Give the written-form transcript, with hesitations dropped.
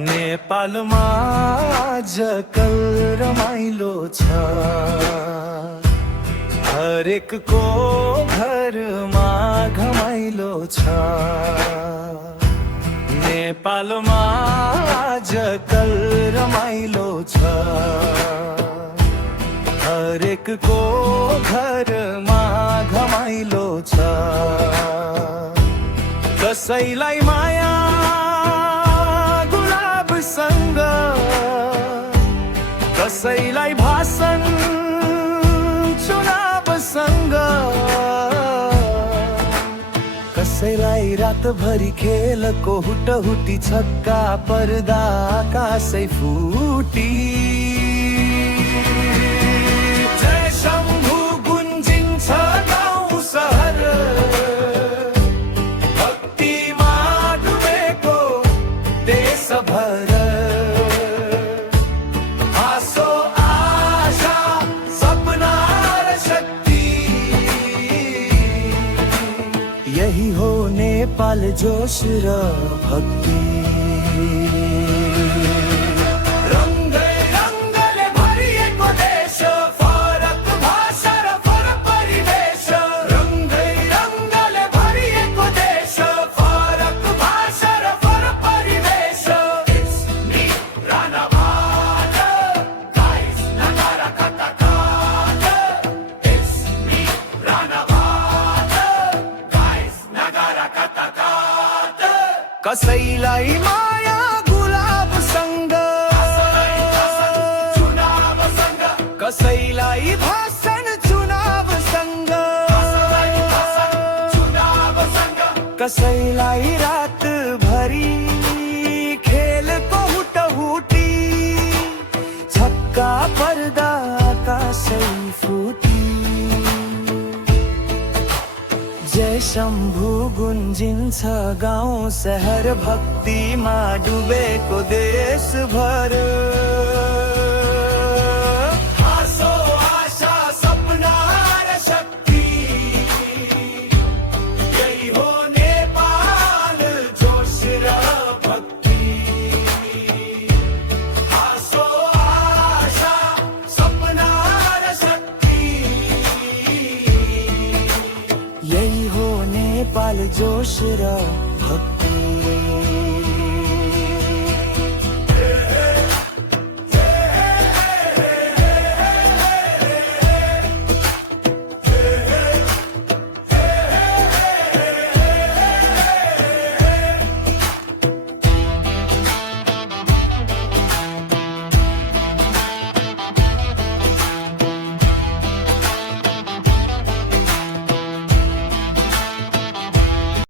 नेपालमा आजकल रमाइलो छ, हरेकको घरमा घमाइलो छ। नेपालमा आजकल रमाइलो छ, हरेकको घरमा घमाइलो छ। कसैलाई माया संग, कसैलाई भाषण चुनाव संग, कसैलाई रातभरि खेलको हुटहुटी छक्का पर्दा आकाशै फुटी। जय शम्भु गुन्जिन्छ गाउँ सहर, भक्तिमा डुबेको देशभर। यही हो नेपाल जोश र भक्ति। रङ्गै रङ्गले भरिएको देश, फरक भाषा र फरक परिवेश। रङ्गै रङ्गले भरिएको देश, फरक भाषा र फरक परिवेश। It's me, Rana Bhata, guys, Nagara Kata Kata. It's me, Rana Bhata, कसैलाई माया गुलाब सँग, कसैलाई भाषण चुनाव सँग, कसैलाई रात भरि खेलको हुटहुटी छक्का पर्दा आकाशै फुटी। जय शम्भु गुन्जिन्छ गाउँ सहर, भक्तिमा डुबेको देशभर। आशो आशा सपना र शक्ति, यही हो नेपाल जोश र भक्ति। आशो आशा सपना र शक्ति, यही हो नेपाल जोश र